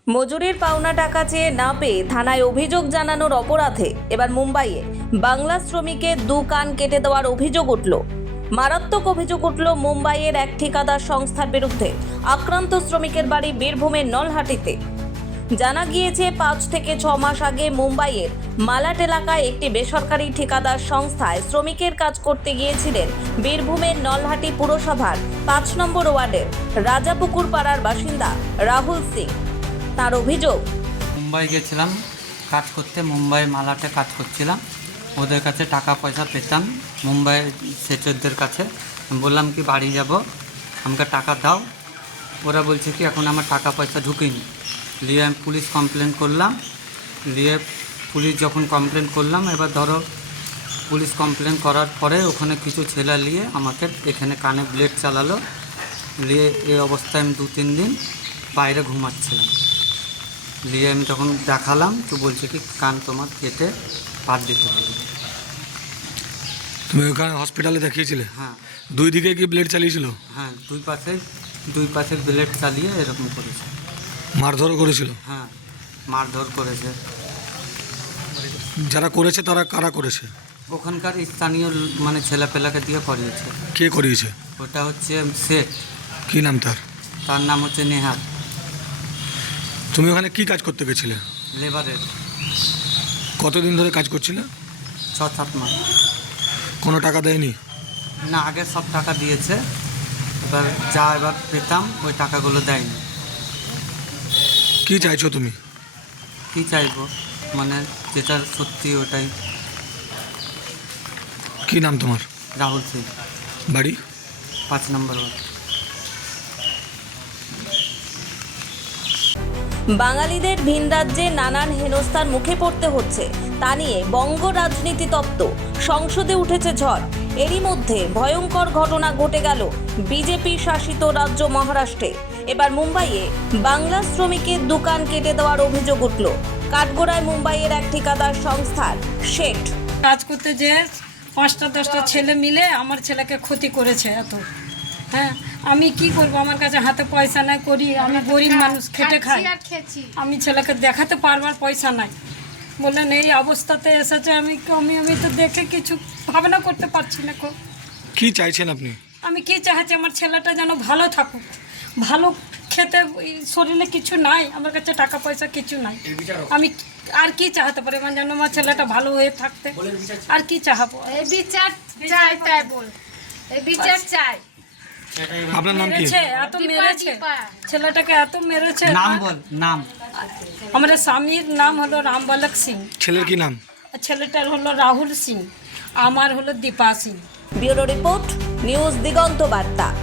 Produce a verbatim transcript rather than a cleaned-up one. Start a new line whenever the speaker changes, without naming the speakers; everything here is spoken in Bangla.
মজুরির পাওনা টাকা চেয়ে না পেয়ে থানায় অভিযোগ জানানোর অপরাধে এবার মুম্বাইয়ে বাংলা শ্রমিকের দু কান কেটে দেওয়ার অভিযোগ উঠল। মারাত্মক অভিযোগ উঠল মুম্বাইয়ের এক ঠিকাদার সংস্থার বিরুদ্ধে। আক্রান্ত শ্রমিকের বাড়ি বীরভূমের নলহাটিতে। জানা গিয়েছে, পাঁচ থেকে ছ মাস আগে মুম্বাইয়ের মালাট এলাকায় একটি বেসরকারি ঠিকাদার সংস্থায় শ্রমিকের কাজ করতে গিয়েছিলেন বীরভূমের নলহাটি পুরসভার পাঁচ নম্বর ওয়ার্ডের রাজাপুকুর পাড়ার বাসিন্দা রাহুল সিং। তার অভিযোগ,
মুম্বাই গেছিলাম কাজ করতে, মুম্বাই মালাটে কাজ করছিলাম। ওদের কাছে টাকা পয়সা পেতাম, মুম্বাই সেচরদের কাছে। বললাম কি বাড়ি যাব, আমাকে টাকা দাও। ওরা বলছে কি এখন আমার টাকা পয়সা ঢুকিনি। নিয়ে আমি পুলিশ কমপ্লেন করলাম। নিয়ে পুলিশ যখন কমপ্লেন করলাম, এবার ধরো পুলিশ কমপ্লেন করার পরে ওখানে কিছু ছেলে নিয়ে আমাকে এখানে কানে ব্লেড চালালো। নিয়ে এই অবস্থায় আমি দু তিন দিন বাইরে ঘুমাচ্ছিলাম। নিয়ে আমি তখন দেখালাম, তো বলছে কি কান তোমার কেটে পাট দিতে হবে।
তুমি ওখানে হসপিটালে দেখিয়েছিলে?
হ্যাঁ।
দুই দিকে কি ব্লেড চালিয়েছিল?
হ্যাঁ, দুই পাশে দুই পাশে ব্লেড চালিয়ে এরকম করেছে।
মারধরও করেছিল?
হ্যাঁ, মারধর করেছে।
যারা করেছে তারা কারা করেছে?
ওখানকার স্থানীয় মানে ছেলেপেলাকে দিয়ে করিয়েছে।
কে করিয়েছে?
ওটা হচ্ছে শেখ।
কি নাম তার?
তার নাম হচ্ছে নেহার।
তুমি ওখানে কি কাজ করতে গেছিলে?
লেবারের।
কতদিন ধরে কাজ করছিলে?
ছ সাত মাস।
কোনো টাকা দেয়নি?
না, আগে সব টাকা দিয়েছে, এবার যা এবার পেতাম ওই টাকাগুলো দেয়নি।
কি চাইছো তুমি?
কী চাইবো, মানে যেটা সত্যি ওটাই।
কি নাম তোমার?
রাহুল সিং,
বাড়ি?
পাঁচ নম্বর ওয়ার্ড।
বাঙালিদের ভিন রাজ্যে নানান হেনস্থার মুখে পড়তে হচ্ছে, তা নিয়ে বঙ্গ রাজনীতি তপ্ত। সংসদে উঠেছে ঝড়। এরই মধ্যে ভয়ঙ্কর ঘটনা ঘটে গেল বিজেপি শাসিত রাজ্য মহারাষ্ট্রে। এবার মুম্বাইয়ে বাংলা শ্রমিকের দোকান কেটে দেওয়ার অভিযোগ উঠল। কাঠগোড়ায় মুম্বাইয়ের এক ঠিকাদার সংস্থার শেঠ।
কাজ করতে যে পাঁচটা দশটা ছেলে মিলে আমার ছেলেকে ক্ষতি করেছে এত। হ্যাঁ, আমি কি করব, আমার কাছে হাতে পয়সা নাই, করি আমি গরিব মানুষ, খেটে খাই। আমি ছেলেকে দেখাতে পারবার পয়সা নাই। বললেন এই অবস্থাতে এসেছে, আমি আমি আমি তো দেখে কিছু ভাবনা করতে পারছি না।
কি চাইছেন আপনি?
আমি কি চাইছি, আমার ছেলেটা যেন ভালো থাকুক, ভালো খেতে, শরীরে কিছু নাই, আমার কাছে টাকা পয়সা কিছু নাই। আমি আর কি চাইতে পারি, আমার যেন আমার ছেলেটা ভালো হয়ে থাকতে, আর কি চাহাবো?
এই বিচার চাই, তাই বল, এই বিচার চাই।
আপনার নাম কি?
মেরেছে, এত মেরেছে ছেলেটাকে, এত মেরেছে।
নাম বল, নাম।
আমার স্বামীর নাম হলো রামবালক সিং,
ছেলের কি নাম?
আর ছেলেটার হলো রাহুল সিং, আমার হলো Dipa Singh.
Bureau report, news Diganta বার্তা।